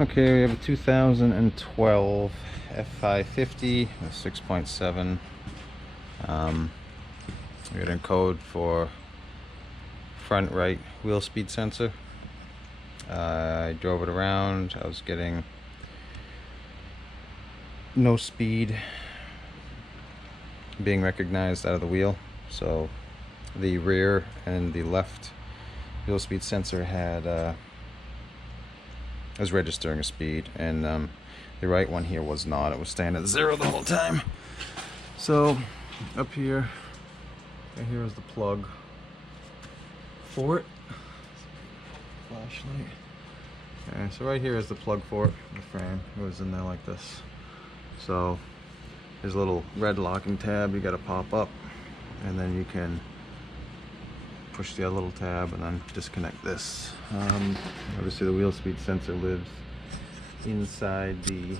Okay, we have a 2012 f550 with 6.7. We got a code for front right wheel speed sensor. I drove it around. I was getting no speed being recognized out of the wheel, so the rear and the left wheel speed sensor was registering a speed, and the right one here was not. It was staying at 0 the whole time. So up here, right here is the plug for it. Flashlight. Okay, so right here is the plug for it. The frame goes in there like this. So there's a little red locking tab you got to pop up, and then you can push the other little tab and then disconnect this. Obviously the wheel speed sensor lives inside the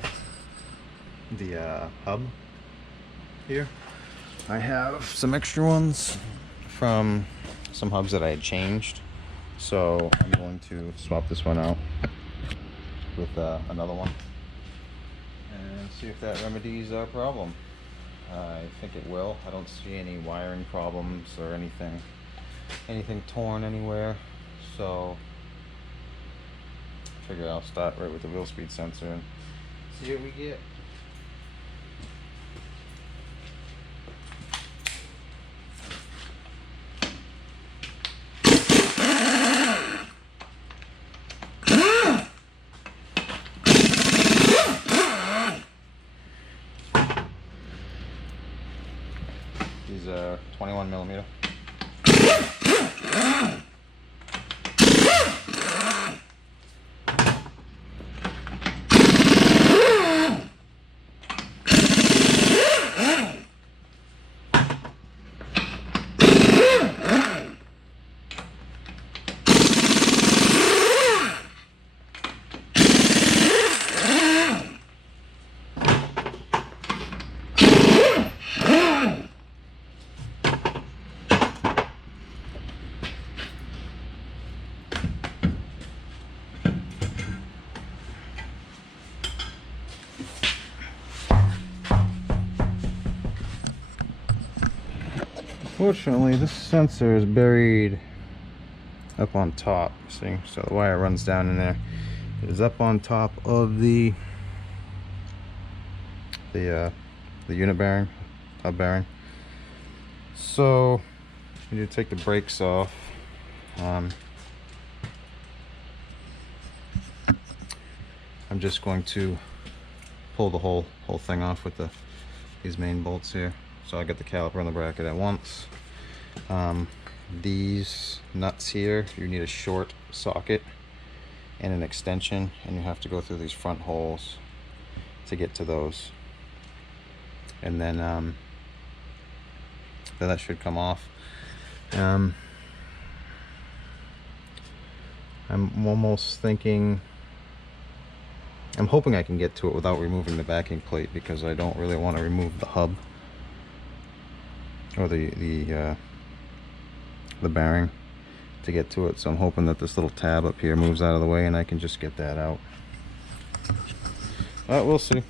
hub here. I have some extra ones from some hubs that I had changed, so I'm going to swap this one out with another one and see if that remedies our problem. I think it will. I don't see any wiring problems or anything torn anywhere, so I figure I'll start right with the wheel speed sensor and see what we get. These are 21 millimeter. Fortunately, this sensor is buried up on top, see? So the wire runs down in there. It is up on top of the unit bearing, hub bearing. So you need to take the brakes off. I'm just going to pull the whole thing off with these main bolts here. So I got the caliper and the bracket at once. These nuts here, you need a short socket and an extension, and you have to go through these front holes to get to those. And then that should come off. I'm almost thinking, I'm hoping I can get to it without removing the backing plate, because I don't really want to remove the hub or the bearing to get to it. So I'm hoping that this little tab up here moves out of the way and I can just get that out. We'll see.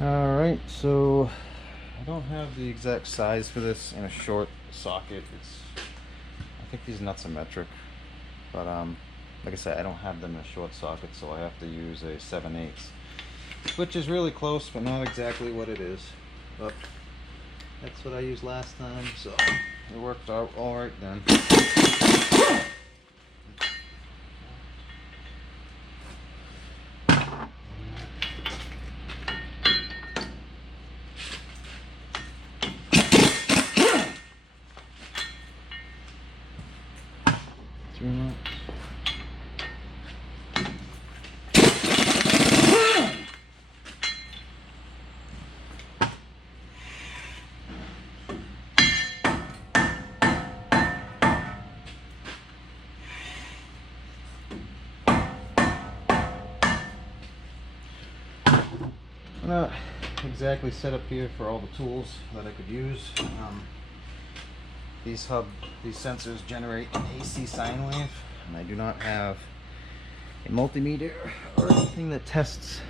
Alright, so I don't have the exact size for this in a short socket. I think these nuts are metric, but like I said, I don't have them in a short socket, so I have to use a 7/8, which is really close, but not exactly what it is. But that's what I used last time, so it worked out all right then. Not exactly set up here for all the tools that I could use. these sensors generate an AC sine wave, and I do not have a multimeter or anything that tests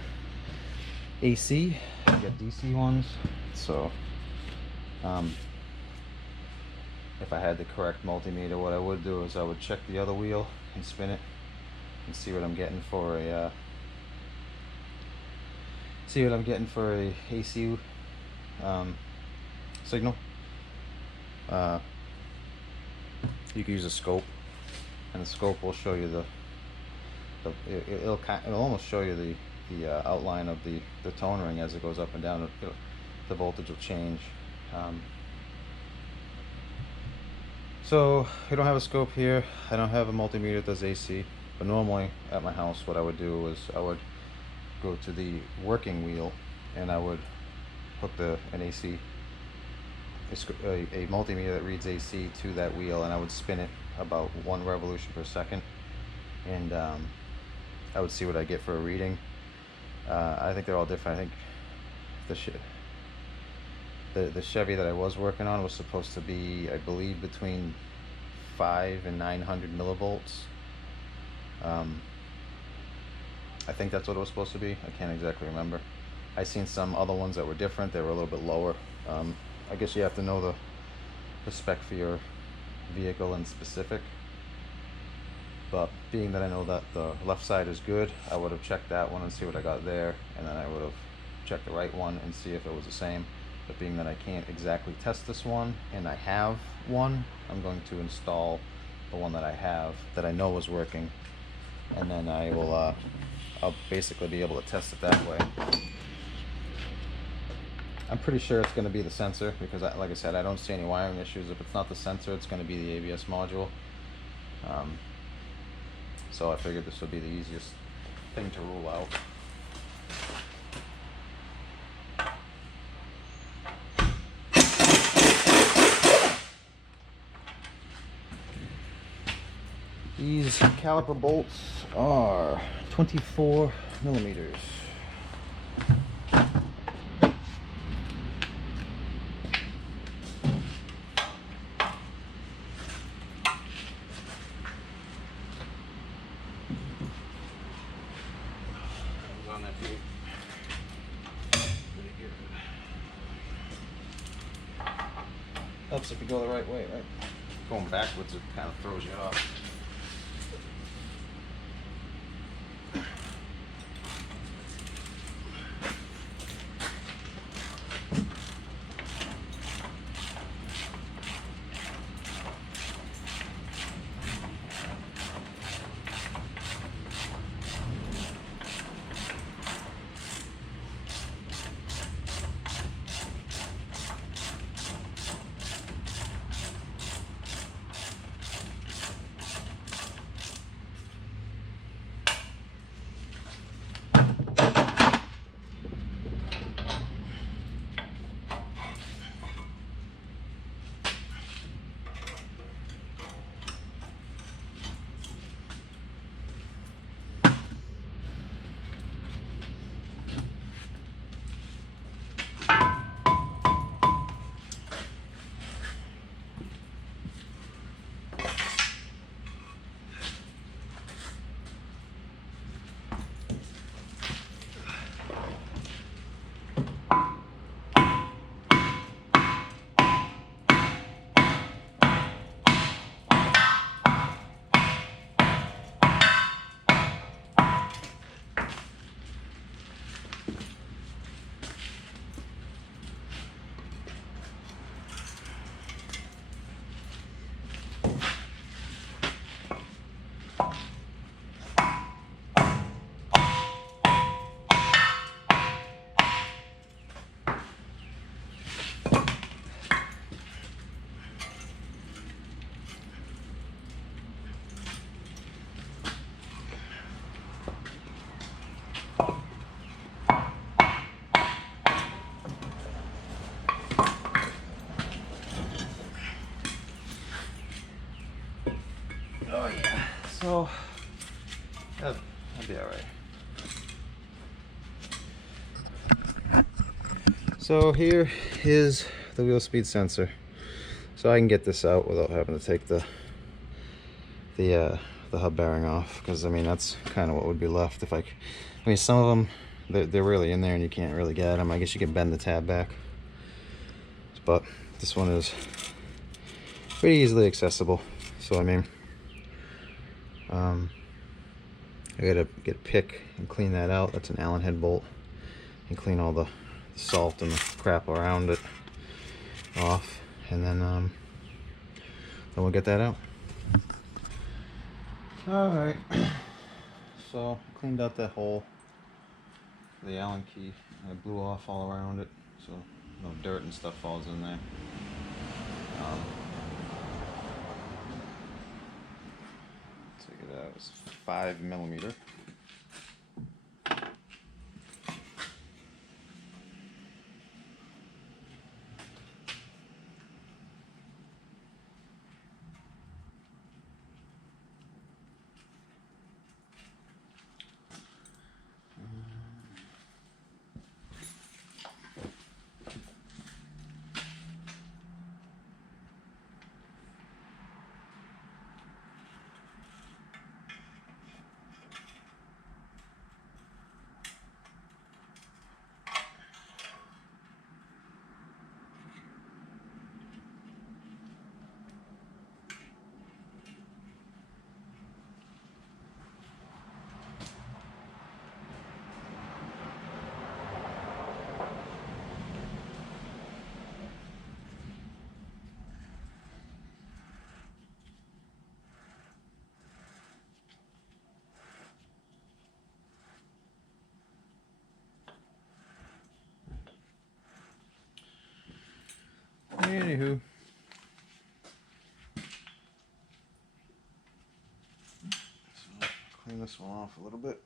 AC. I get DC ones, so if I had the correct multimeter, what I would do is I would check the other wheel and spin it and see what I'm getting for a AC signal. You can use a scope, and the scope will show you it'll almost show you the outline of the tone ring as it goes up and down. The voltage will change. So we don't have a scope here. I don't have a multimeter that does AC, but normally at my house what I would do is I would go to the working wheel and I would hook a multimeter that reads AC to that wheel, and I would spin it about 1 revolution per second, and I would see what I get for a reading. I think they're all different. I think the Chevy that I was working on was supposed to be, I believe, between 500 and 900 millivolts. I think that's what it was supposed to be. I can't exactly remember. I seen some other ones that were different. They were a little bit lower. I guess you have to know the spec for your vehicle in specific. But being that I know that the left side is good, I would have checked that one and see what I got there, and then I would have checked the right one and see if it was the same. But being that I can't exactly test this one, and I have one, I'm going to install the one that I have that I know is working, and then I'll basically be able to test it that way. I'm pretty sure it's going to be the sensor, because like I said, I don't see any wiring issues. If it's not the sensor, it's going to be the ABS module. So I figured this would be the easiest thing to rule out. These caliper bolts are 24 millimeters. Helps if you go the right way, right? Going backwards, it kind of throws you off. Oh yeah, so that'll be all right. So here is the wheel speed sensor. so I can get this out without having to take the hub bearing off, because I mean that's kind of what would be left if I mean some of them they're really in there and you can't really get at them. I guess you can bend the tab back, but this one is pretty easily accessible. So I mean, I gotta get a pick and clean that out. That's an Allen head bolt, and clean all the salt and the crap around it off, and then we'll get that out. All right. So cleaned out that hole for the Allen key. I blew off all around it, so no dirt and stuff falls in there. Take it out. It's 5mm. Anywho, so clean this one off a little bit.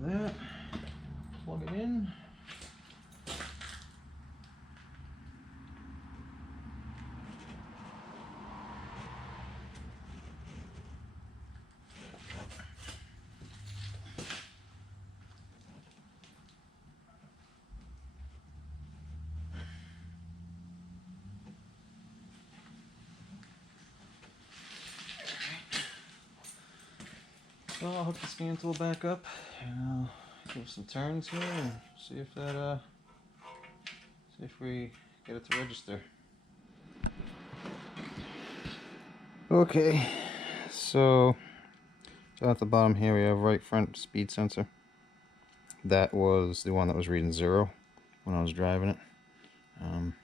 That, plug it in. So I'll hook the scan tool back up and I'll give some turns here and see if that see if we get it to register. Okay, so at the bottom here we have right front speed sensor. That was the one that was reading 0 when I was driving it. I don't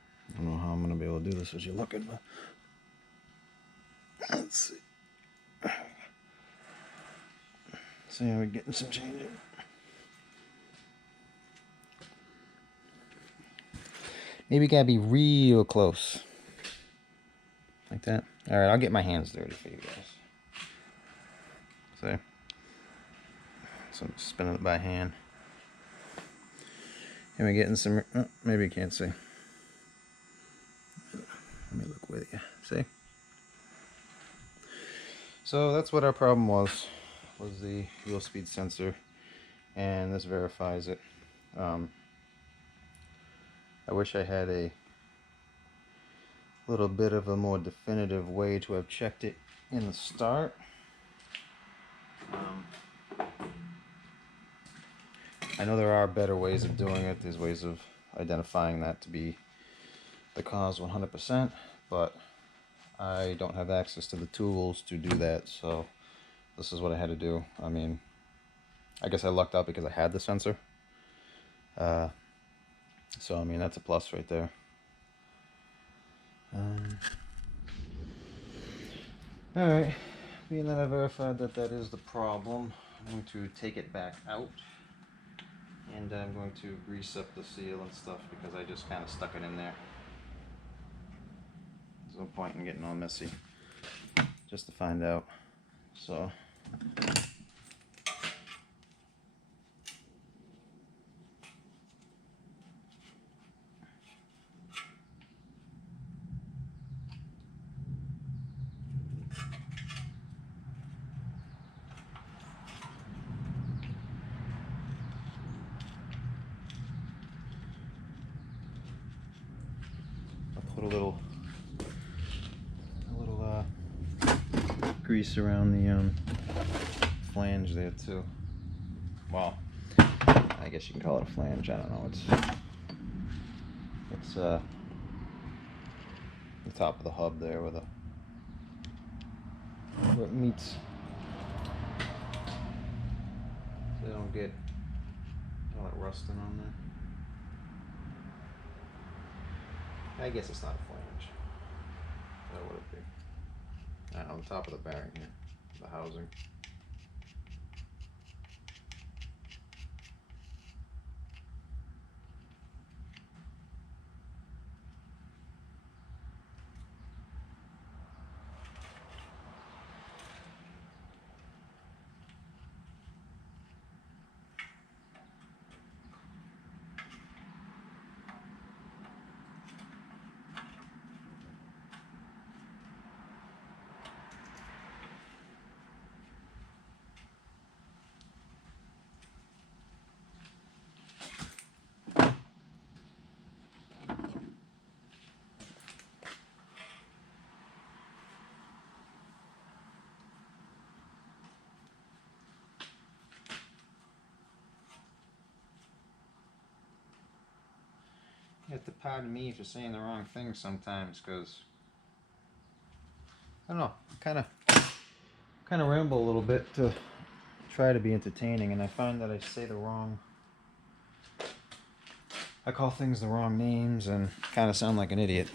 know how I'm going to be able to do this as you're looking, but let's see. See how we're getting some changing. Maybe gotta be real close. Like that. Alright, I'll get my hands dirty for you guys. See? So I'm spinning it by hand. Am I getting some? Oh, maybe you can't see. Let me look with you. See? So that's what our problem was the wheel speed sensor, and this verifies it. I wish I had a little bit of a more definitive way to have checked it in the start. I know there are better ways of doing it. There's ways of identifying that to be the cause 100%, but I don't have access to the tools to do that, so this is what I had to do. I mean, I guess I lucked out because I had the sensor. So, I mean, that's a plus right there. Alright, being that I verified that that is the problem, I'm going to take it back out. And I'm going to grease up the seal and stuff because I just kind of stuck it in there. There's no point in getting all messy just to find out. So I'll put a little grease around the flange there too. Well, I guess you can call it a flange. I don't know. It's the top of the hub there where it meets. So they don't get all that rusting on there. I guess it's not a flange. What would it be? On the top of the bearing here, the housing. You have to pardon me for saying the wrong thing sometimes, because I don't know, kind of ramble a little bit to try to be entertaining, and I find that I say I call things the wrong names and kind of sound like an idiot.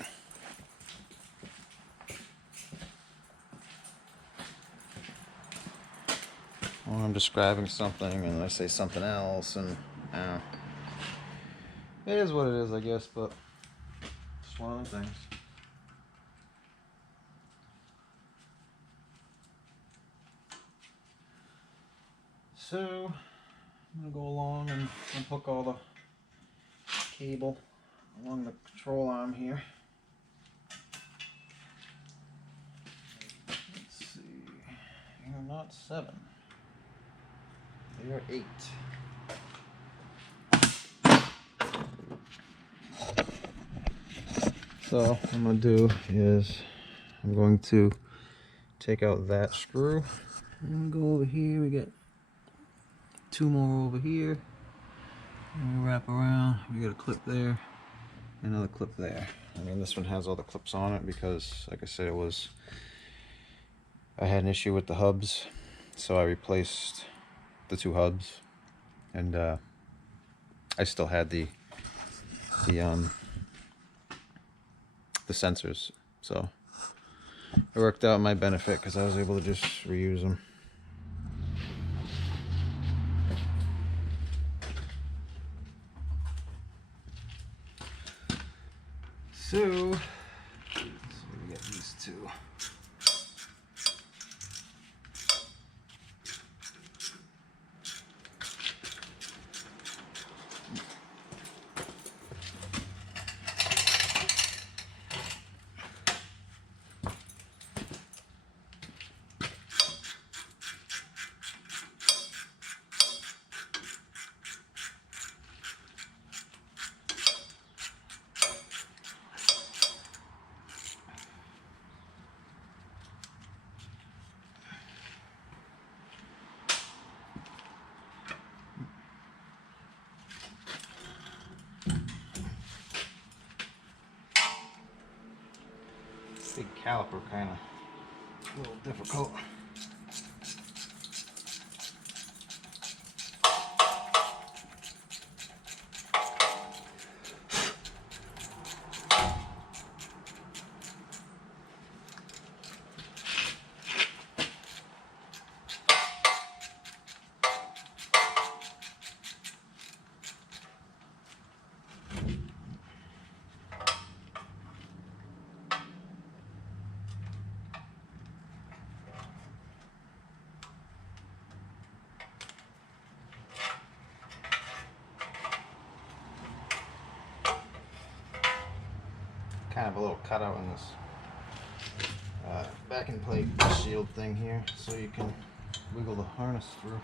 Or I'm describing something and I say something else, and it is what it is, I guess, but just one of the things. So I'm gonna go along and unhook all the cable along the control arm here. Let's see, you're not 7, you're 8. So what I'm going to do is I'm going to take out that screw. I'm going to go over here. We got 2 more over here. And we wrap around. We got a clip there, another clip there. I mean, this one has all the clips on it because, like I said, I had an issue with the hubs, so I replaced the 2 hubs, and I still had the sensors, so it worked out in my benefit because I was able to just reuse them. So we got these 2. caliper kind of a little difficult. Kind of a little cutout in this backing plate shield thing here, so you can wiggle the harness through.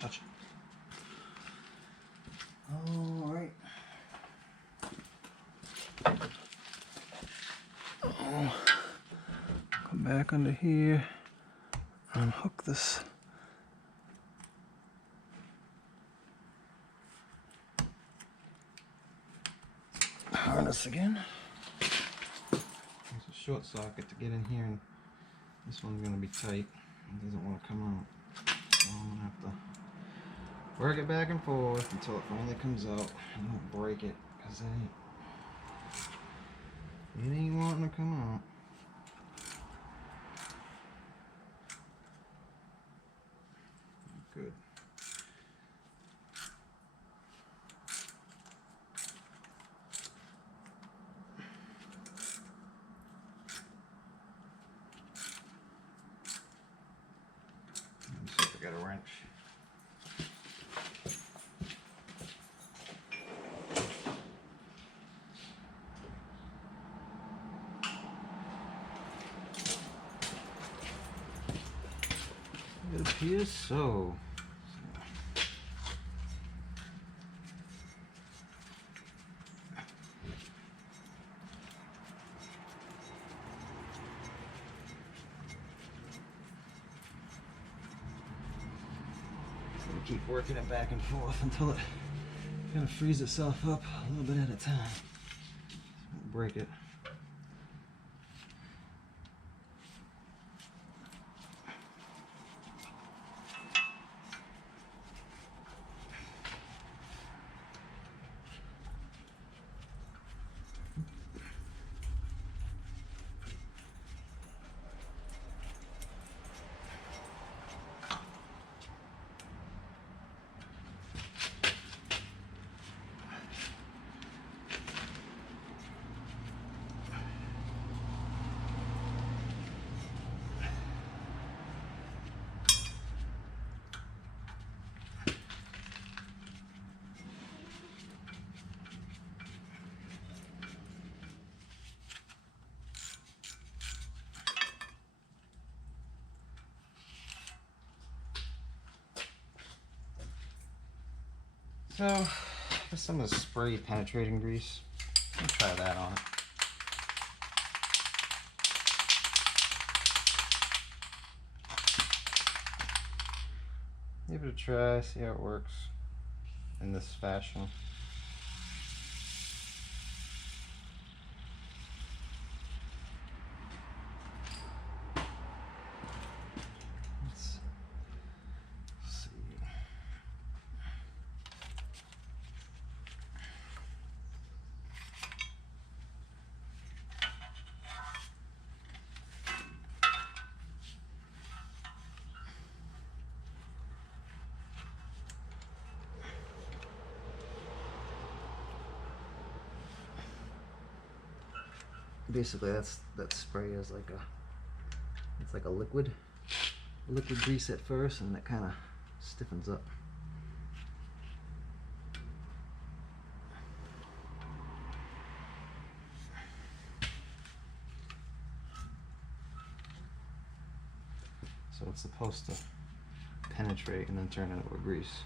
Touch it. All right. Come back under here, unhook this harness again. There's a short socket to get in here, and this one's going to be tight. It doesn't want to come out. So I'm going to have to work it back and forth until it finally comes out. I don't break it, because it ain't wanting to come out. Good. Let me see if I got a wrench. It appears so. Keep working it back and forth until it kind of frees itself up a little bit at a time. Won't break it. So, for some of the spray penetrating grease, I'll try that on it. Give it a try, see how it works in this fashion. basically that spray is like it's like a liquid grease at first, and it kind of stiffens up. So it's supposed to penetrate and then turn into a grease.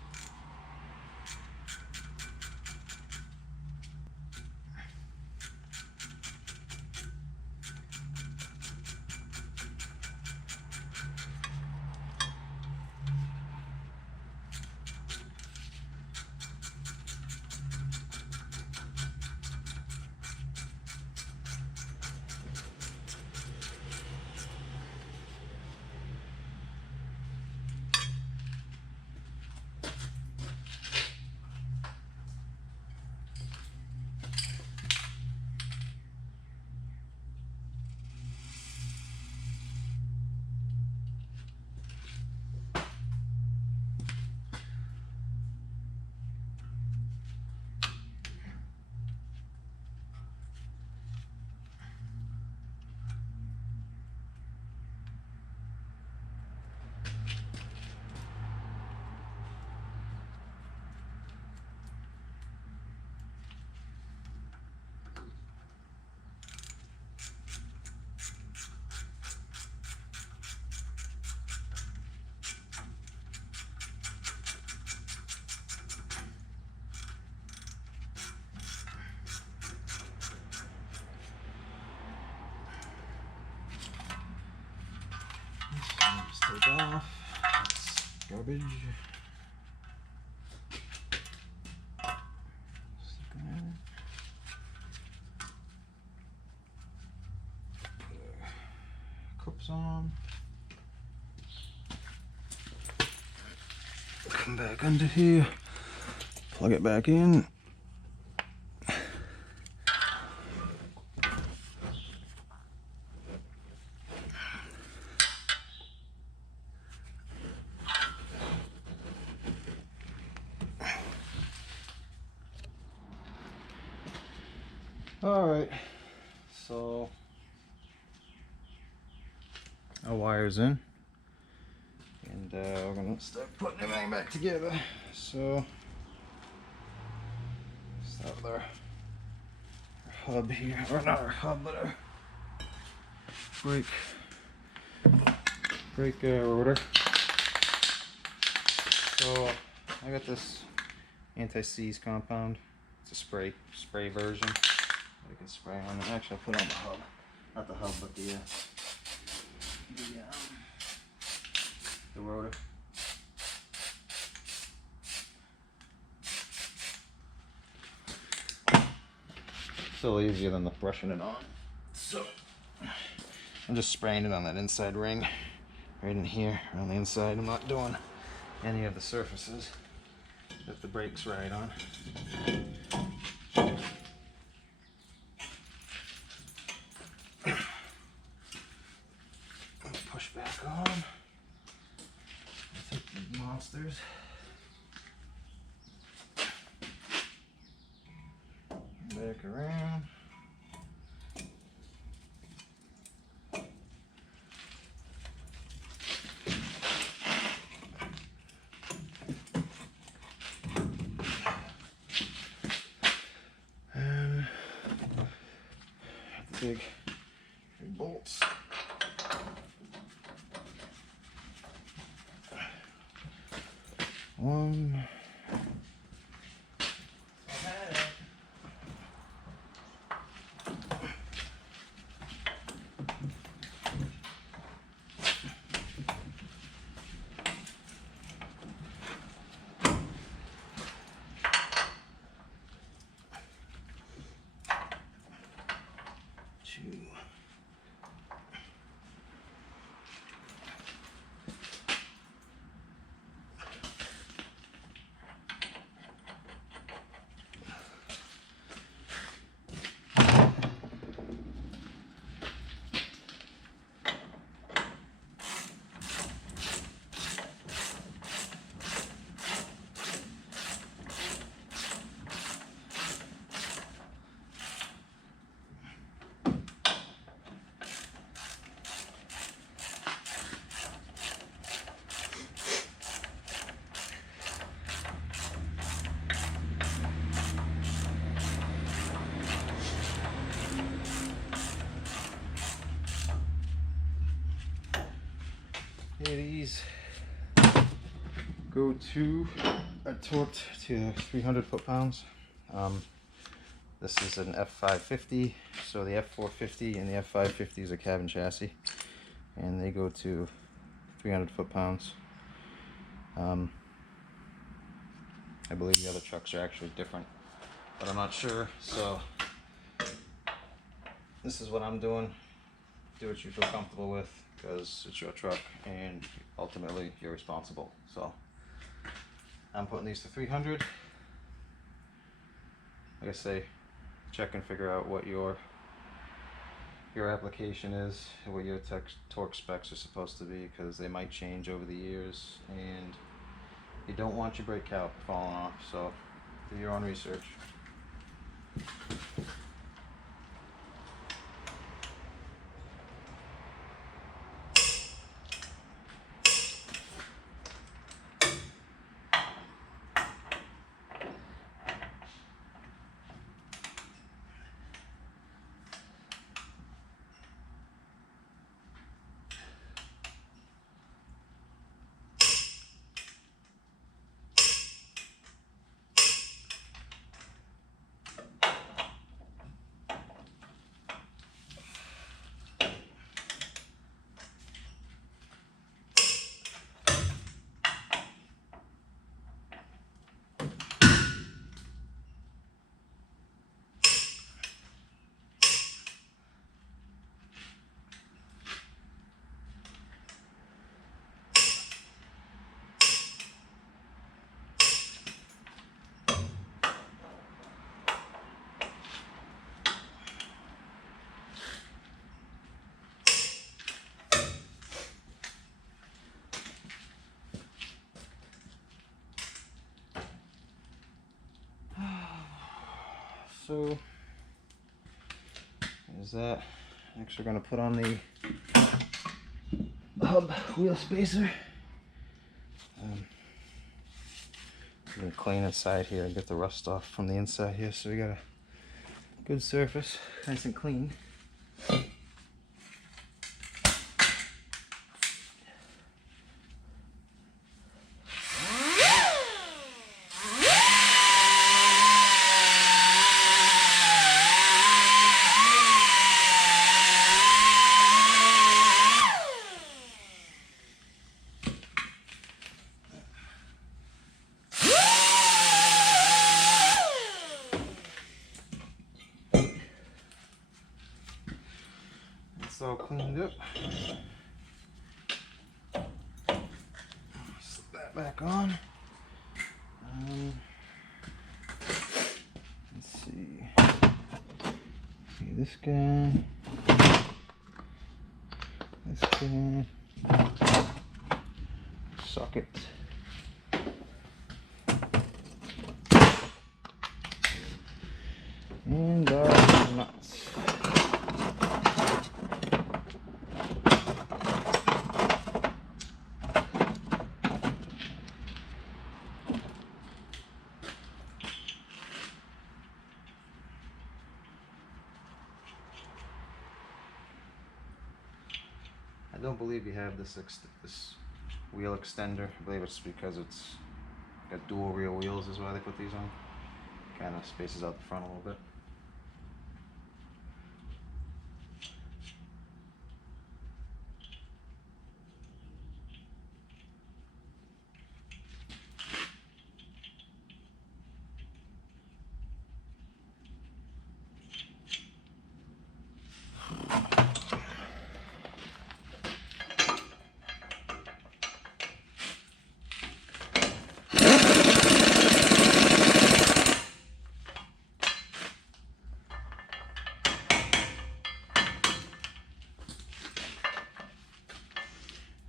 Just take off. It's garbage. Stick it in. Put cups on. Come back under here. Plug it back in. Alright, so our wire's in, and we're gonna start putting everything back together. So start with our hub here, or not our hub, but our brake rotor. So I got this anti-seize compound. It's a spray version. I can spray on it. Actually, I'll put on the hub. Not the hub, but the rotor. Still easier than the brushing it on. So I'm just spraying it on that inside ring, right in here, around the inside. I'm not doing any of the surfaces that the brake's right on. Push back on. Take these monsters. Back around. And the big bolts. One. Two. Okay, these go to, are torqued to 300 foot-pounds. This is an f550, so the f450 and the f550 is a cabin chassis, and they go to 300 foot-pounds. I believe the other trucks are actually different, but I'm not sure, so this is what I'm doing. Do what you feel comfortable with, because it's your truck and ultimately you're responsible. So I'm putting these to 300. Like I say, check and figure out what your application is, what your torque specs are supposed to be, because they might change over the years, and you don't want your brake caliper falling off, so do your own research. So there's that. Next we're going to put on the hub wheel spacer. I'm going to clean inside here and get the rust off from the inside here, so we got a good surface, nice and clean. It's all cleaned up. Slip that back on. Let's see. See this guy. This guy. Socket. And our nuts. I don't believe you have this wheel extender. I believe it's because it's got dual rear wheels is why they put these on. Kind of spaces out the front a little bit.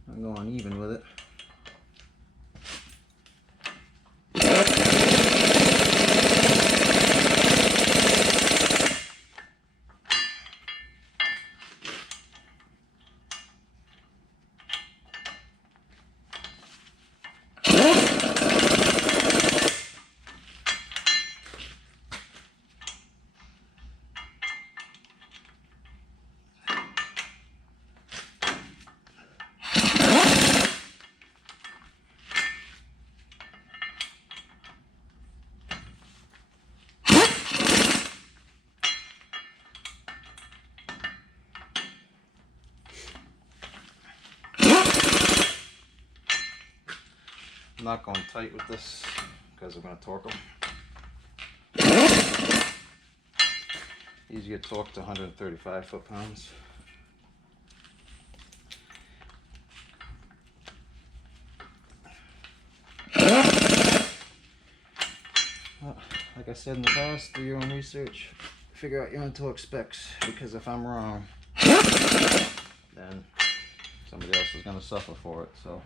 I'm going even with it. not going tight with this because I'm going to torque them. These get torqued to 135 foot-pounds. Like I said in the past, do your own research, figure out your own torque specs, because if I'm wrong, then somebody else is going to suffer for it. So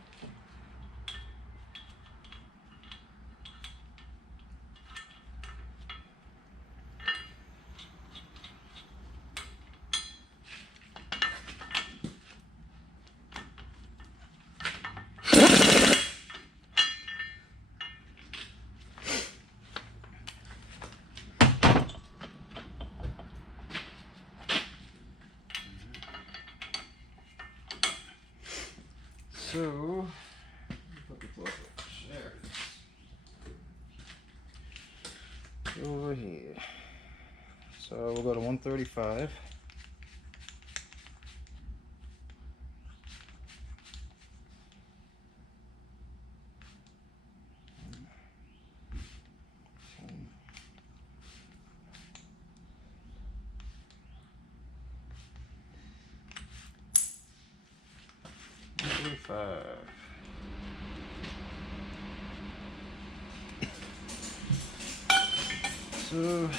over here. So we'll go to 135. So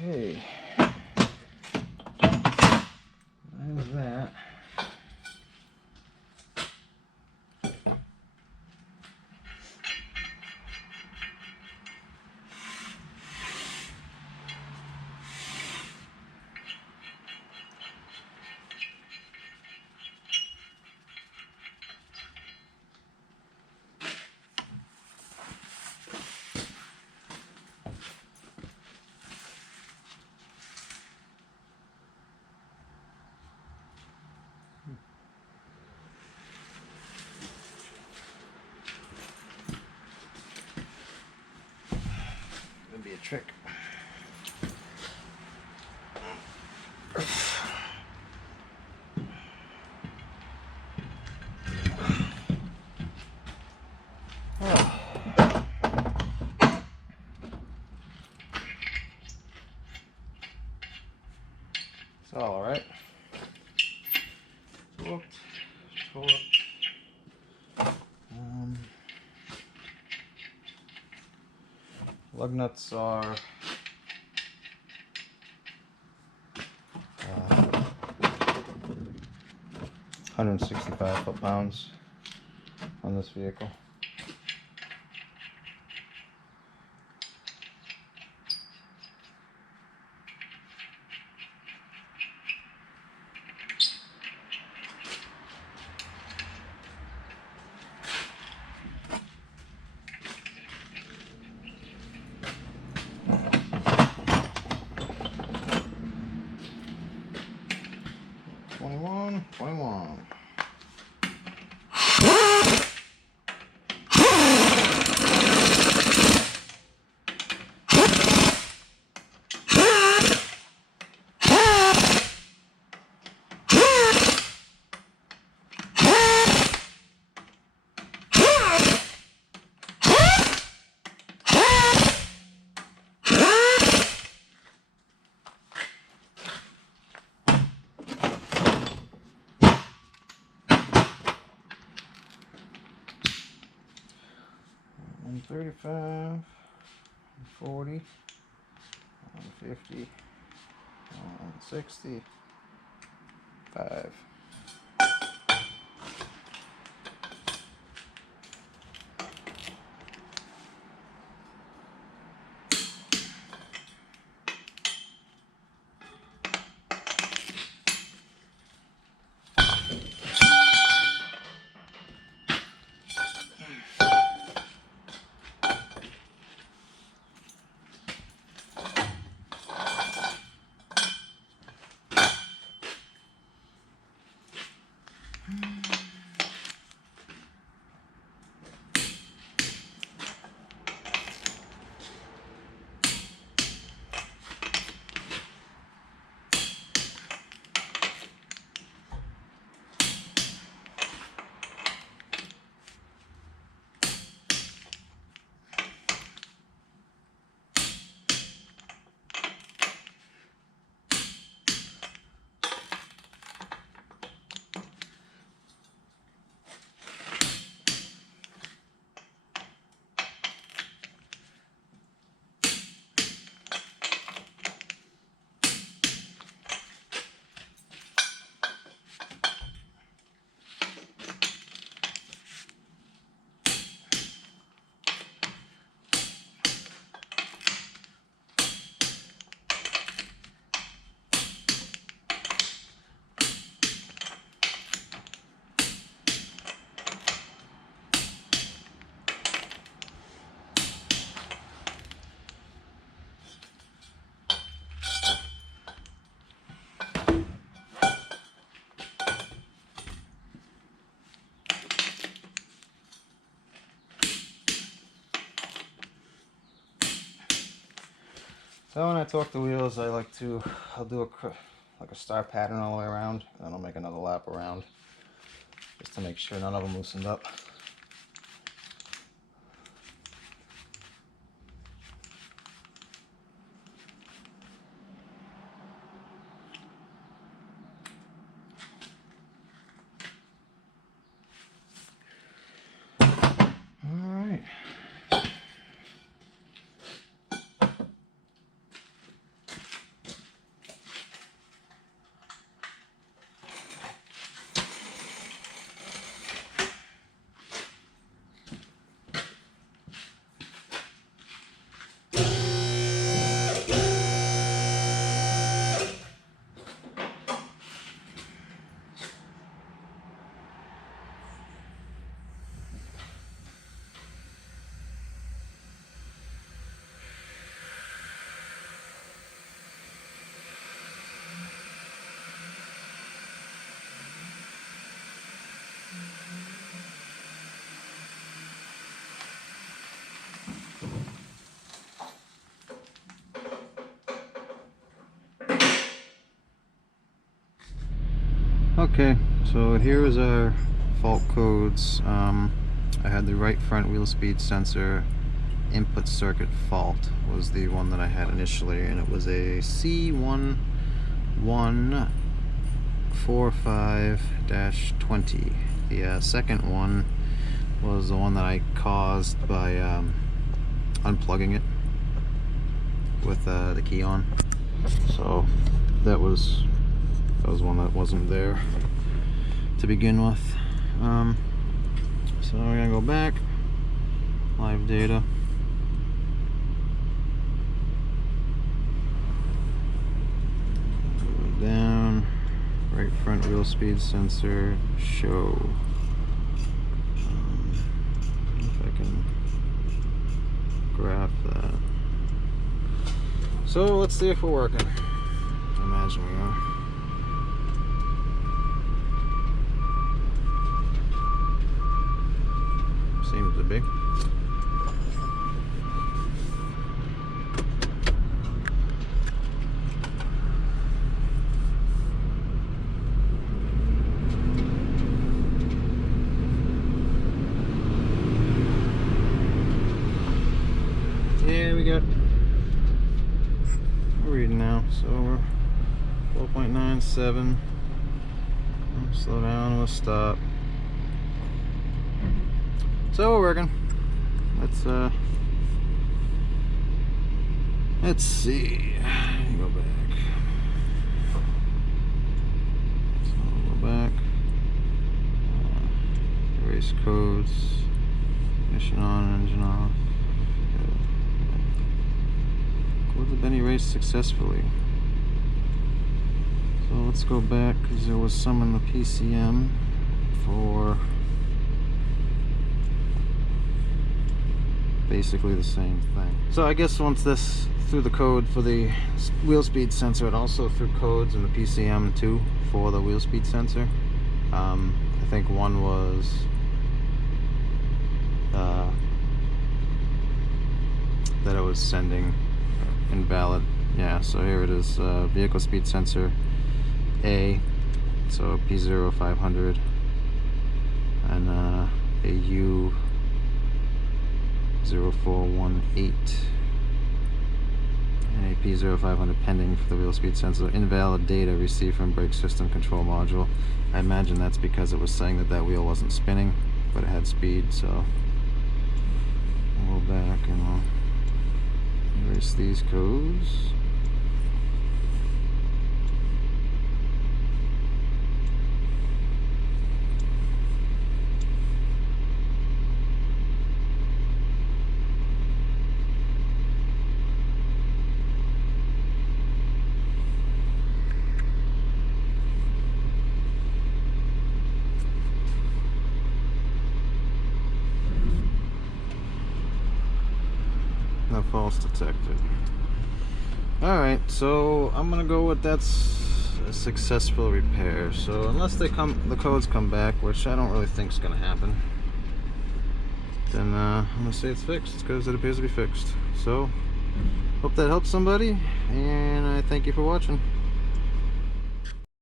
okay, there's that. That'd be a trick. It's all right. Torqued. Lug nuts are 165 foot-pounds on this vehicle. Twenty-one. 140, 150, 160, 5. So when I torque the wheels, I'll do like a star pattern all the way around, and then I'll make another lap around, just to make sure none of them loosened up. Okay, so here is our fault codes. I had the right front wheel speed sensor input circuit fault was the one that I had initially, and it was a c1145-20. The second one was the one that I caused by unplugging it with the key on. So that was one that wasn't there to begin with. So we're gonna go back, live data. Go down, right front wheel speed sensor, show. If I can graph that. So let's see if we're working. I imagine we are. Seems to be. Yeah, we got, we're reading now, so we're 4.97. Slow down, we'll stop. So we're working. Let's Let's see. Go back. So I'll go back. Erase codes. Mission on, engine off. Codes have been erased successfully. So let's go back because there was some in the PCM for basically the same thing. So I guess once this threw the code for the wheel speed sensor, it also threw codes in the PCM too for the wheel speed sensor. I think one was that it was sending invalid. Yeah, so here it is, vehicle speed sensor A, so P0500, and a U0418, and a P0500 pending for the wheel speed sensor. Invalid data received from brake system control module. I imagine that's because it was saying that that wheel wasn't spinning, but it had speed, so we'll go back and we'll erase these codes. No false detected. Alright, so I'm gonna go with that's a successful repair. So unless the codes come back, which I don't really think is gonna happen, then I'm gonna say it's fixed because it appears to be fixed. So hope that helps somebody, and I thank you for watching.